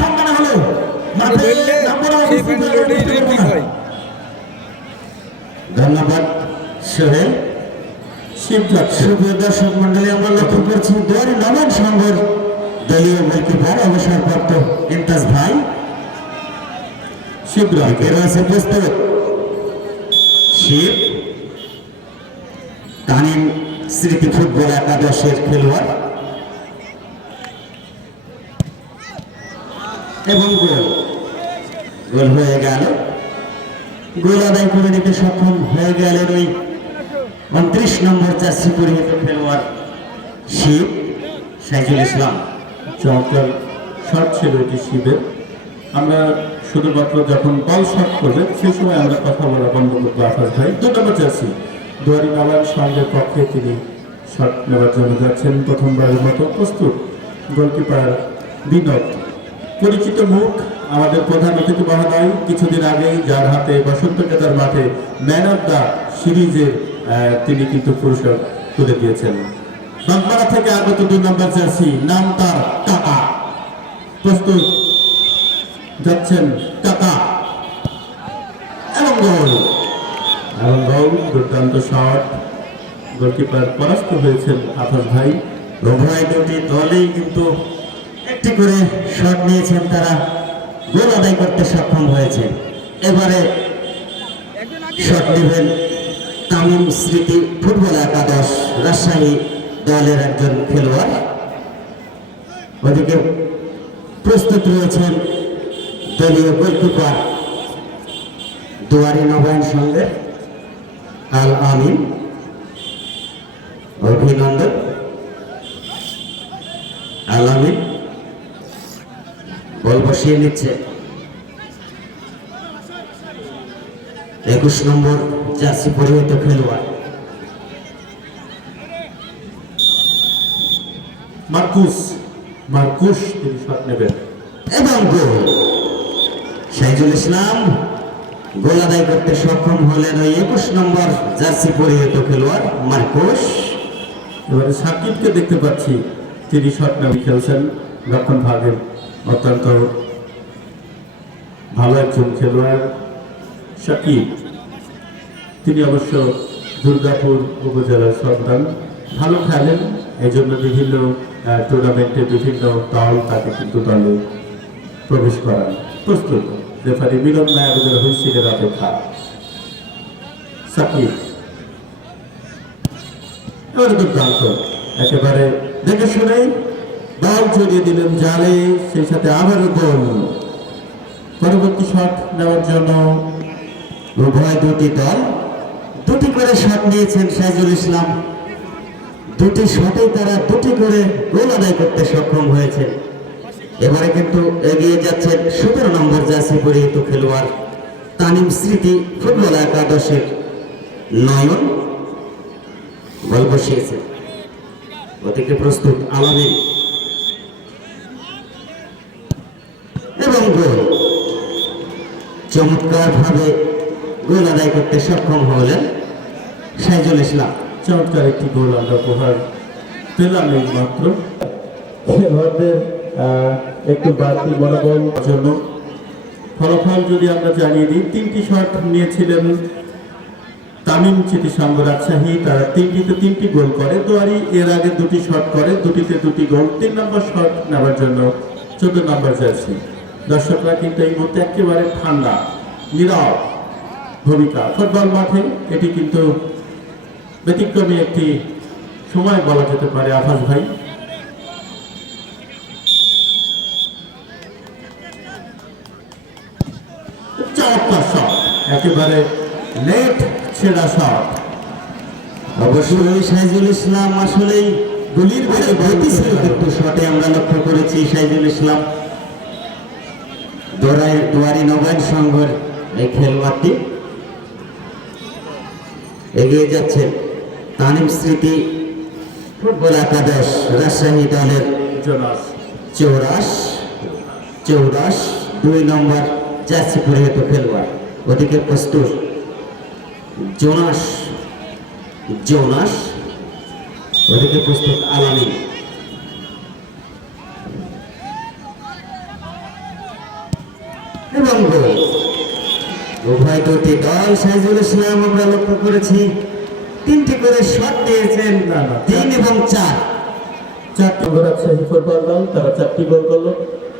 সম্মানে হলো। ধন্যবাদ সোহেল সুপ্রিয় দর্শক মন্ডলী আমরা লক্ষ্য করছি দোয়ারি নবম সংঘের দলীয় গোলকিপার অবসরপ্রাপ্ত ইমতাজ ভাই। শিবরাকে রয়েছে প্রস্তুত? শিব তানিম স্মৃতি ফুটবল একাদশের খেলোয়াড়। এবং গোল গোল হয়ে গেল। গোল আদায় করে নিতে সক্ষম হয়ে গেলেন ওই উনত্রিশ নম্বর চাষি পরিহিত খেলোয়াড় শিব সাইজুল ইসলাম। চমৎকার শট ছিল এটি শিবের। আমরা শুধুমাত্র যখন বল শট করবে, সেই সময় আমরা কথা বলা বন্ধ করব আকাশ ভাই। দু নম্বর জার্সি। দুয়ারি নালার সঙ্গের পক্ষে তিনি শট নেওয়ার জন্য যাচ্ছেন প্রথমবারের মতো। প্রস্তুত গোলকিপার বিনোদ। পরিচিত মুখ, আমাদের প্রধান অতিথি মহোদয়, কিছুদিন আগেই যার হাতে বসন্ত কেদার মাঠে ম্যান অফ দ্য সিরিজের তিনি কিন্তু পুরস্কার তুলে দিয়েছেন। বাগমারা থেকে আগত দুই নম্বর জার্সি নাম তার টাকা প্রস্তুত যাচ্ছেন টাকা এবং গোল। এবং গোল, দুর্দান্ত শট। গোলকিপার পরাস্ত হয়েছেন আফাস ভাই। উভয় দুটি দলেই কিন্তু একটি করে শট নিয়েছেন তারা। গোল আদায় করতে সক্ষম হয়েছে। এবারে শট নেবেন তামিম স্মৃতি ফুটবল একাদশ রাজশাহী দলের একজন খেলোয়াড়। ওদিকে প্রস্তুত রয়েছেন দলীয় গোলকিপার দুয়ারি নবায়ন সঙ্গে আল আমিন। অভিনন্দন। আল আমিন। বল বসিয়ে নিচ্ছে। একুশ নম্বর জার্সি পরিহিত খেলোয়াড়। মার্কুস মার্কুস তিনি শট নেবেন। এবং গোল। সাইজুল ইসলাম গোল আদায় করতে সক্ষম হলেন ওই একুশ নম্বর জার্সি পরিহিত খেলোয়াড় মার্কোস। এবারে সাকিবকে দেখতে পাচ্ছি তিনি শট নেবে খেলছেন রক্ষণ ভাগের অত্যন্ত ভালো একজন খেলোয়াড় সাকিব তিনি অবশ্য দুর্গাপুর উপজেলার সন্তান। ভালো খেলেন এই জন্য বিভিন্ন টুর্নামেন্টে বিভিন্ন দল তাকে কিন্তু দলে প্রবেশ করান। প্রস্তুত রেফারি মিলন নায়কদের হুইসিলের অপেক্ষা। সাকিব এবারে দুর্দান্ত। একেবারে দেখে শুনে বল জড়িয়ে দিলেন জালে, সেই সাথে আবারও গোল। পরবর্তী শট নেওয়ার জন্য উভয় দুটি দল। দুটি করে শট নিয়েছেন সাইজুল ইসলাম। দুটি শটে তারা দুটি করে গোল আদায় করতে সক্ষম হয়েছে। এবারে কিন্তু এগিয়ে যাচ্ছেন সতেরো নম্বর জার্সি পরিহিত খেলোয়াড় তানিম স্মৃতি, ফুটবল একাদশের নয়ন। বল বসিয়েছে। ওদিকে প্রস্তুত আলামিন এবং গোল চমৎকার ভাবে গোল আদায় করতে সক্ষম হলেন সাইজুল ইসলাম। চমৎকার একটি গোল আমরা উপহার পেলাম এই মাত্র খেলোয়াড়দের একটু বাড়তি মনোবল জন্য। ফলাফল যদি আমরা জানিয়ে দিই, তিনটি শট নিয়েছিলেন তামিম চিটিসাঙ্গ রাজশাহী। তারা তিনটিতে তিনটি গোল করে। দুয়ারি এর আগে দুটি শট করে, দুটিতে দুটি গোল। তিন নম্বর শট নেওয়ার জন্য চোদ্দ নম্বর জার্সি। দর্শকরা কিন্তু এই মুহূর্তে একেবারে ঠান্ডা, নীরব ভূমিকা। ফুটবল মাঠে এটি কিন্তু ব্যতিক্রমী একটি সময় বলা যেতে পারে, আভাস ভাই। একেবারে সাইজুল ইসলাম আসলেই গুলির বেড়ে গতিশীল কিন্তু শটে আমরা লক্ষ্য করেছি সাইজুল ইসলাম। দোরাই দুয়ারি নবায়ন সংঘের এই খেলোয়াড়টি এগিয়ে যাচ্ছেন তানিম স্মৃতি ফুটবল একাদশ রাজশাহী দলের চৌরাস চৌরাস দুই নম্বর জার্সি পরিহিত খেলোয়াড়। ওদিকে প্রস্তুত জোনাস জোনাস ওদিকে প্রস্তুত আলামিন এবং গোল উভয় দুটি দল সাইজুল ইসলাম আমরা লক্ষ্য করেছি। তিনটি করে শট দিয়েছেন তিন এবং চার। চারটি আছে ফুটবল দল, তারা চারটি গোল করল।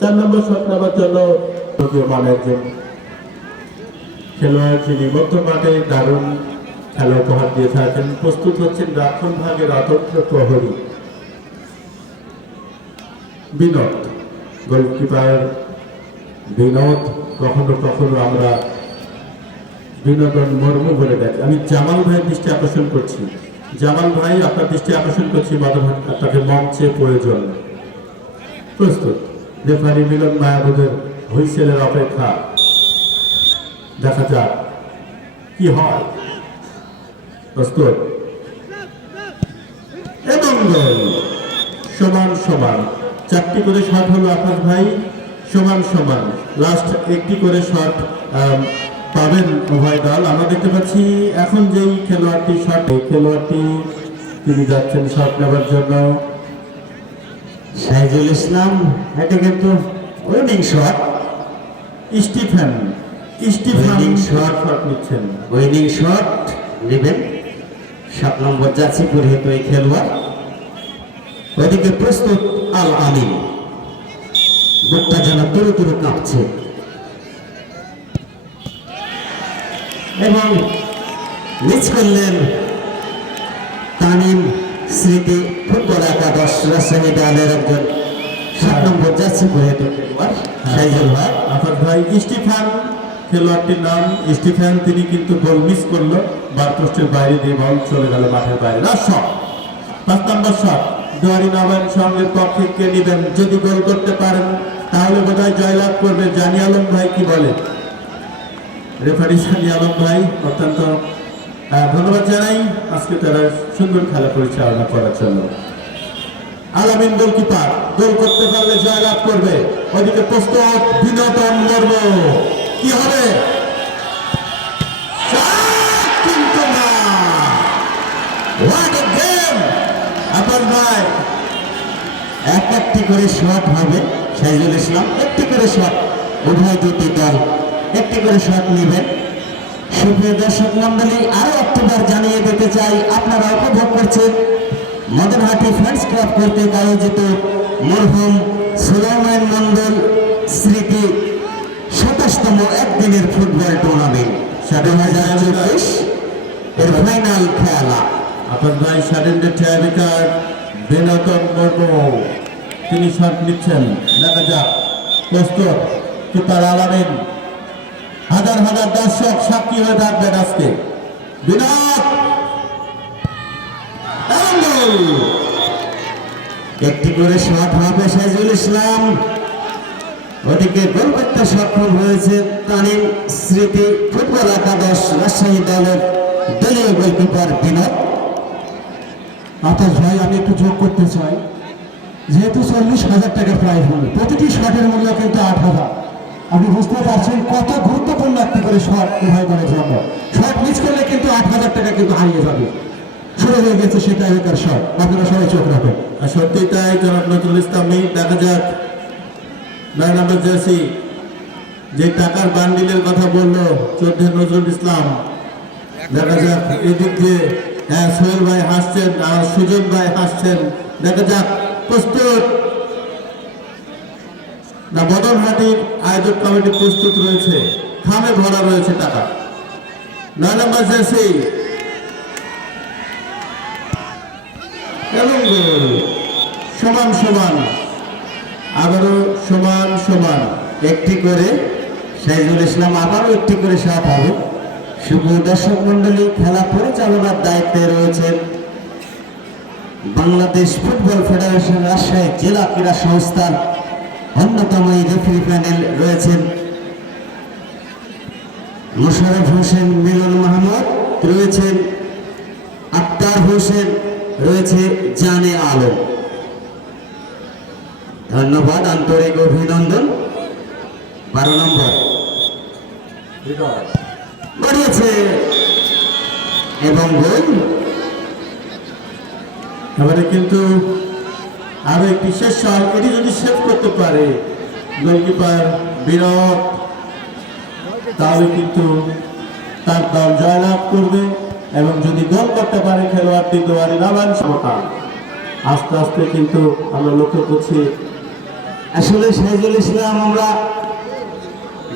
চার নম্বর শট নেওয়ার জন্য প্রতীয়মান একজন খেলোয়াড়, যিনি মধ্য মাঠে দারুণ খেলা উপহার দিয়ে থাকেন। প্রস্তুত হচ্ছেন রক্ষণ ভাগের অতন্ত্র প্রহরী বিনোদ। গোলকিপার বিনোদ, কখনো কখনো আমরা বিনোদন, মর্ম বলে দেখি আমি জামাল ভাইয়ের দৃষ্টি আকর্ষণ করছি। জামাল ভাই আপনার দৃষ্টি আকর্ষণ করছি মাধবহাট আপনাকে মঞ্চে প্রয়োজন। প্রস্তুত। রেফারি মিলন মায়াবুদের হুইসেলের অপেক্ষা। দেখা যাক কি হয়। প্রস্তুত। এবং সমান সমান। চারটি করে শট হলো আকাশ ভাই। সমান সমান। লাস্ট একটি করে শট পাবেন উভয় দল। আমরা দেখতে পাচ্ছি এখন যেই খেলোয়াড়টি শট এই খেলোয়াড়টি তিনি যাচ্ছেন শট নেওয়ার জন্য। সাইজুল ইসলাম এটা কিন্তু wedding shot Stephen Stephen shot shot নিচ্ছেন। ওয়েডিং শট নেবেন। সাত নম্বর জার্সি পরিহিত এই খেলোয়াড়। ওইদিকে প্রস্তুত আল আমিন। বুকটা যেন তুরু তুরু কাঁপছে। এবং মিস করলেন তামিম স্মৃতি ফুটবল একাদশ রাজশাহী দলের একজন সাত নম্বর খেলোয়াড় সাইজুল ভাই আফাজ ভাই স্টিফান খেলোয়াড়টির নাম স্টিফান তিনি কিন্তু গোল মিস করল। বার পোস্টের বাইরে দিয়ে বল চলে গেল মাঠের বাইরে। শট পাঁচ নম্বর শট দুয়ারি নবায়ন সঙ্গের পক্ষে কে নেবেন? যদি গোল করতে পারেন তাহলে বোধহয় জয়লাভ করবে জানি আলম ভাই কি বলে? রেফারি জানি আলম ভাই, অত্যন্ত ধন্যবাদ জানাই। আজকে তারা সুন্দর খেলা পরিচালনা করার জন্য। আলামিন গোলকিপার, গোল করতে পারলে জয়লাভ করবে। ওদিকে প্রস্তুত বিনোদন মর্ম কি হবে? কিন্তু ভাই এক একটি করে শট হবে সাইজুল ইসলাম, একটি করে শট উভয় দুটি দল একটি করে শট নেবেন। সুপ্রিয় দর্শক মন্ডলী, আরও একটিবার জানিয়ে দিতে চাই, আপনারা উপভোগ করছেন মদনহাটি ফ্রেন্ডস ক্লাব কর্তৃক আয়োজিত মরহুম সুলাইমান মন্ডল স্মৃতি সাতাশতম একদিনের ফুটবল টুর্নামেন্ট এর ফাইনাল খেলা। আপার ভাই স্বাধীনদের টাইব্রেকার বিনোদন মর্ম তিনি শট নিচ্ছেন। দেখা যাক, প্রস্তুত কিপার আলামিন হাজার হাজার দর্শক সাক্ষী হয়ে থাকবেন আজকে। একটি করে শট হবে সাইজুল ইসলাম। ওদিকে গোল করতে সক্ষম হয়েছে তানিম স্মৃতি ফুটবল একাদশ রাজশাহী দলের দলীয় গোলকিপার বিনোদ। আতাশ ভাই, আমি একটু যোগ করতে চাই। যেহেতু চল্লিশ হাজার টাকা প্রাইজ মূল্য প্রতিটি শটের মূল্য কিন্তু আট হাজার। আপনি বুঝতে পারছেন কত গুরুত্বপূর্ণ একটি করে শট উভয় দলের জন্য। শট মিস করলে কিন্তু আট হাজার টাকা কিন্তু হারিয়ে যাবে। শুরু হয়ে গেছে সেটা এলাকার শট। আপনারা সবাই চোখ রাখেন। আর সত্যি তাই জনাব নজরুল ইসলাম দেখা যাক। নয় নম্বর জার্সি, যে টাকার বান্ডিলের কথা বলল চোদ্দ নজরুল ইসলাম, দেখা যাক। এদিক দিয়ে হ্যাঁ সোহেল ভাই হাসছেন আর সুজন ভাই হাসছেন। দেখা যাক, প্রস্তুত। না, বদলহাটির আয়োজক কমিটি প্রস্তুত রয়েছে। খামে ভরা রয়েছে টাকা। নয় নম্বর জার্সি। এবং সমান সমান। আবারও সমান সমান। একটি করে সাইজুল ইসলাম আবারও একটি করে শট হবে। শুভ দর্শক মন্ডলী খেলা পরিচালনার দায়িত্বে রয়েছেন বাংলাদেশ ফুটবল ফেডারেশন রাজশাহী জেলা ক্রীড়া সংস্থার অন্যতম এই রেফারি প্যানেল রয়েছেন মোশারফ হোসেন মিলন মাহমুদ, রয়েছেন আক্তার হোসেন, রয়েছে জানে আলম। ধন্যবাদ, আন্তরিক অভিনন্দন। বারো নম্বর। বাড়িয়েছে। এবং গোল। এবারে কিন্তু আরও একটি শেষ শট এটি যদি সেভ করতে পারে গোলকিপার বিরাট তাহলে কিন্তু তার দল জয়লাভ করবে এবং যদি গোল করতে পারে খেলোয়াড়টি দুয়ারি নামান সমতা আস্তে আস্তে কিন্তু আমরা লক্ষ্য করছি। আসলে সাইজুল ইসলাম আমরা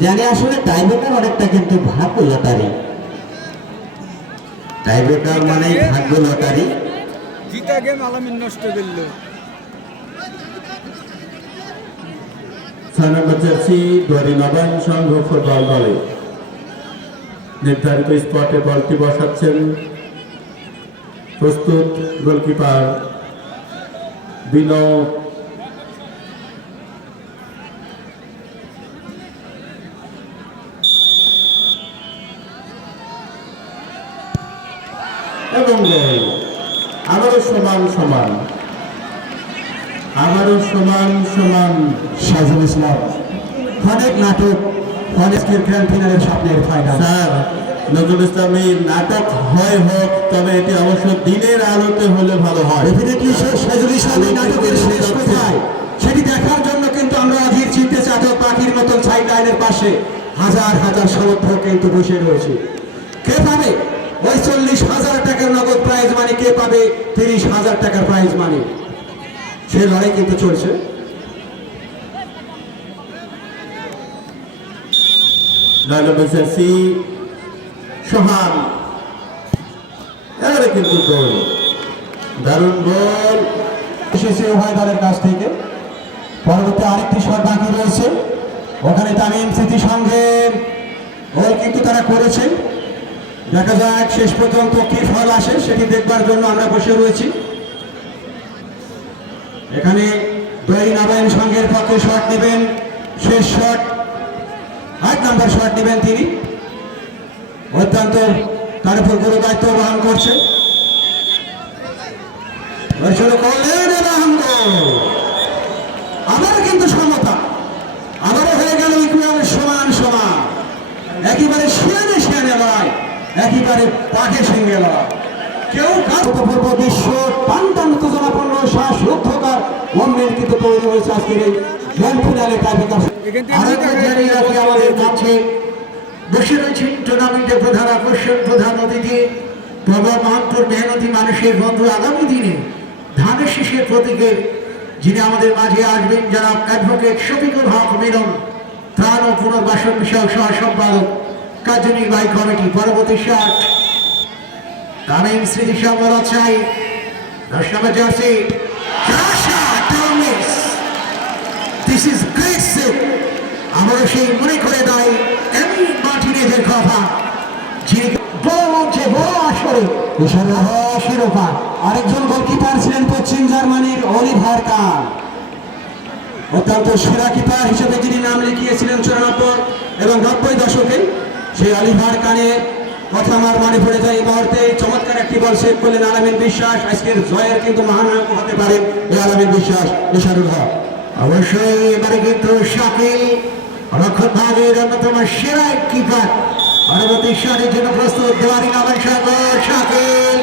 জানি আসলে টাইব্রেকার অনেকটা কিন্তু ভাগ্য লটারি। টাইব্রেকার মানে ভাগ্য লটারি। জিতা গেম আলামিন নষ্ট করল। ছয় নম্বর জার্সি দুয়ারি নবায়ন সংঘ ফুটবল দলে। নির্ধারিত স্পটে বলটি বসাচ্ছেন প্রস্তুত গোলকিপার বিনয় এবং আবারও সমান সমান। আবারও সমান সমান সাইজুল ইসলাম। অনেক নাটক গ্র্যান্ড ফিনালের স্বপ্নের ফাইনাল স্যার নজরুল ইসলামী নাটক হয় হোক তবে এটি অবশ্য দিনের আলোতে হলে ভালো হয়। ডেফিনেটলি নাটকের শেষ কোথায়? সেটি দেখার জন্য কিন্তু আমরা অধীর চাতক পাখির মতন সাইড লাইনের পাশে হাজার হাজার সমর্থক কিন্তু বসে রয়েছে। কে পাবে? ওই চল্লিশ হাজার টাকার নগদ প্রাইজ মানি কে পাবে? তিরিশ হাজার টাকার প্রাইজ মানি সে লড়াই কিন্তু চলছে। কাছ থেকে। আরেকটি বাকি রয়েছে। ওখানে তামিম স্মৃতি সংঘের গোল কিন্তু তারা করেছে। দেখা যাক শেষ পর্যন্ত কি ফল আসে, সেটি দেখবার জন্য আমরা বসে রয়েছি। এখানে দই নাবায়ন সংঘের পক্ষে শট নেবেন। শেষ শট। আট নাম্বার শট নেবেন তিনি। অত্যন্ত তার উপর গুরু দায়িত্ব বহন করছে। আবারও কিন্তু সমতা। আবারও হয়ে গেল ইকুয়াল সমান সমান। একেবারে শিয়ানে শিয়ানে লড়াই। একেবারে পাঠে সিংহে লড়াই। কেউ বিশ্ব উত্তেজনাপূর্ণ শ্বাস রুদ্ধকার মন্দির কিন্তু তৈরি হয়েছে আজকের এই গ্র্যান্ড ফিনালে টাইপিকার আমাদের বসে রয়েছেন টুর্নামেন্টের প্রধান আকর্ষণ প্রধান অতিথি। প্রভা মাহাত্মর মেহনতি মানুষের বন্ধু আগামী দিনে ধানের শীষের প্রতীকের যিনি আমাদের মাঝে আসবেন যারা অ্যাডভোকেট শফিকুল হক মিলন ত্রাণ ও পুনর্বাসন বিষয়ক সহ সম্পাদক কার্যনির্বাহী কমিটি পরবর্তী শাট তামিম স্মৃতি সম্বরত চাই। দশ নম্বর jersey this is great save আমারও সেই মনে করে দেয় এমি মার্টিনেজের কথা। যিনি মঞ্চে বড় আসরে শিরোপা আরেকজন গোলকিপার ছিলেন পশ্চিম জার্মানির অলিভার কান অত্যন্ত সেরা কিপার হিসেবে যিনি নাম লিখিয়েছিলেন চুরানব্বই এবং নব্বই দশকে। সেই অলিভার কানে কথা আমার মনে পড়ে যায় এই মুহূর্তে। চমৎকার একটি বল সেভ করলেন আলামিন বিশ্বাস। আজকের জয়ের কিন্তু মহানায়ক হতে পারেন এই আলামিন বিশ্বাস নিশারুল হক। অবশ্যই এবারে কিন্তু শাকিল রক্ষণ ভাগের অন্যতম সেরা এক কিপার পরবর্তী শটের জন্য প্রস্তুত দেওয়ারি নামেন সাগর শাকিল।